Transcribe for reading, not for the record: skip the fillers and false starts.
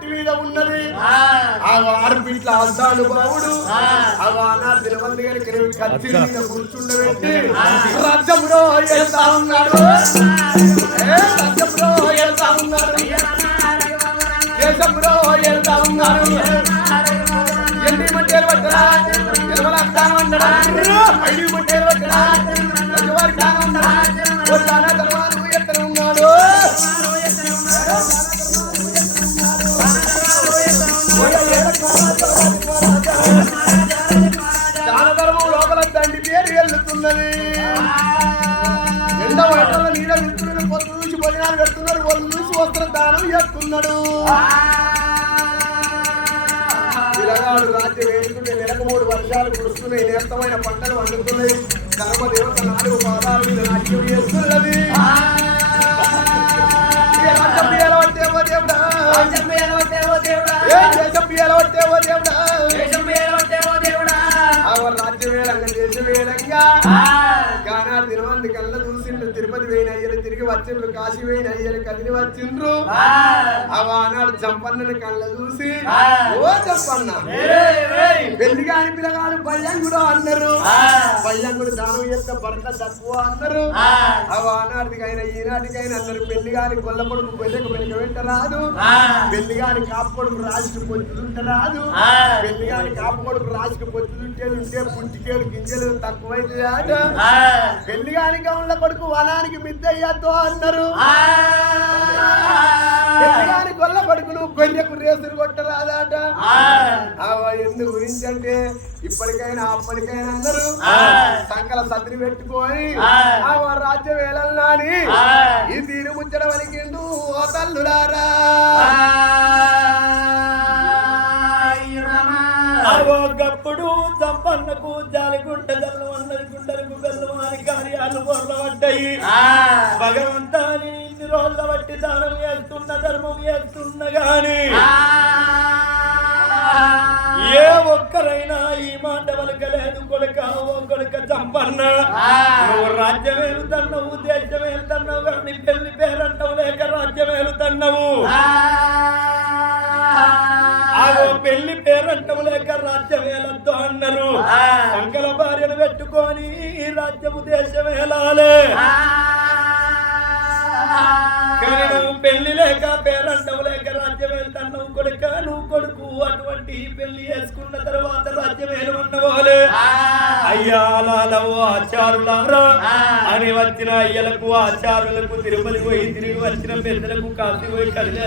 మట్టి మీద ఉన్నది ఆ ఆడపిట్ల అంతాడు బావుడు ఆ దినవంతి గారికి కత్తి మీద కూర్చుండబెట్టి రాజ్యంలో వెళ్తా ఉన్నాడు రాజ్యంలో వెళ్తా ఉన్నాడు దేశంలో వెళ్తా ఉన్నాడు ఎన్ని మంటేరు పట్టరా ఎలవల స్థానం అంటారా ఐదు మంటేరు పట్టరా వారి స్థానం అంటారా తర్వాత ఎత్తన ఉన్నాడు దానధర్మం లోపల తండ్రి పేరు వెళ్తున్నది ఎండ వయసులో నీడ విత్తులను పొత్తు చూసి భోజనాలు పెడుతున్నారు వాళ్ళు చూసి వస్త్ర దానం చేస్తున్నాడు పిల్లగాడు రాజ్యం వేసుకుంటే నెలకు 3 వర్షాలు కురుస్తున్నాయి నేస్తమైన పంటలు వండుతున్నాయి ధర్మదేవత 4 పాదాల మీద నాట్యం చేస్తున్నది తిరువంతి కళ్ళ చూసిండ్రు తిరుపతి వేయిన అయ్యలు తిరిగి వచ్చిండ్రు కాశీ వేయిన అయ్యలు కదిలి వచ్చిండ్రు ఆనాడు చంపన్నని కళ్ళ చూసి ఓ చంపన్న పెళ్లి కాని పిల్లగాడు బయ్యంగుడు అన్నారు బయ్యంగుడు దానం చేస్తే భర్త తక్కువ అన్నారు ఆనాటికైనా ఈనాటికైనా అన్నారు పెళ్లి కాని కొల్ల కొడుకు పెళ్ళకు వెనుక వెంట రాదు పెళ్లి కాని కాపు కొడుకు రాజుకు పొత్తుతుంటే రాదు పెళ్లి కాని కాపు కొడుకు రాజుకు పొత్తుతుంటే ఉంటే పుట్టికేడు గింజలు తక్కువైతే ఆట పెళ్లి కాని గౌన్ల కొడుకు వనానికి మిద్దయ్యద్దు అన్నారు పెళ్లి కాని కొల్ల కొడుకును గొర్రెకు రేసులు కొట్టరాదాట ఎందు గురించి అంటే ఇప్పటికైనా అప్పటికైనా అందరూ సంకల సత్రి పెట్టుకొని ఆ రాజ్యం వేళల్లాని ఈ తీరు ముచ్చట వలికిండు ఓ తల్లులారా ఒకప్పుడు చంపన్నకు జాలిగుంట జల్లు అందరి గుండెలకు బెల్లం అని కార్యాలు పొరలబడ్డాయి భగవంతాని ఇన్ని రోజుల బట్టి దానం చేస్తున్న ధర్మం చేస్తున్న గాని ఏ ఒక్కరైనా ఈ మాట వలకలేదు కొడుక ఓ కొడుక చంపన్న నువ్వు రాజ్యం వెళ్తున్నావు దేశం వెళ్తున్నావు కానీ పెళ్లి పేరంటావు లేక రాజ్యం వెళ్తున్నావు పెళ్లి పేరంటం లేక రాజ్యం వేలద్దు అన్నారు సంకల భార్యను పెట్టుకొని రాజ్యము దేశం వేలాలే కానీ నువ్వు పెళ్లి లేక పేరంటం లేక రాజ్యం వెళ్తున్నావు కొడుక నువ్వు కొడుకు అటువంటి పెళ్లి చేసుకున్న తర్వాత రాజ్యం వేలమన్నవాలే అయ్యాలవు ఆచారులారా అని వచ్చిన అయ్యలకు ఆచారులకు తిరుపతి పోయి తిరిగి వచ్చిన పెద్దలకు కాశీ పోయి కలిసి